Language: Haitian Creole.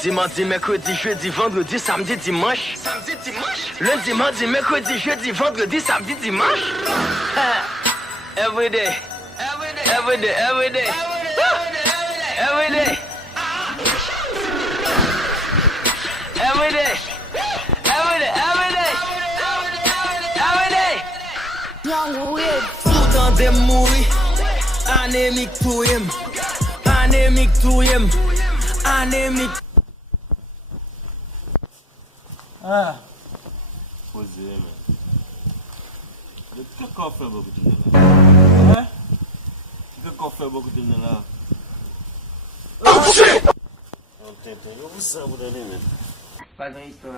lundi, mardi, mercredi, jeudi, vendredi, samedi, dimanche. Samedi, dimanche. Lundi, mardi, mercredi, jeudi, vendredi, samedi, dimanche. Every day. Every day. Every day. Every day. Every day. Every day. Every day. Every day. Every day. Young weird. Soudan dem mouri. Anémique pour him. Anémique to him. Anémique. Ah. Posé, mais. Le truc qu'on fait beaucoup de temps là. Hein? Le truc qu'on fait beaucoup de temps là. Oh shit! On t'entend, vous savez, vous donnez, mais. Pas dans l'histoire.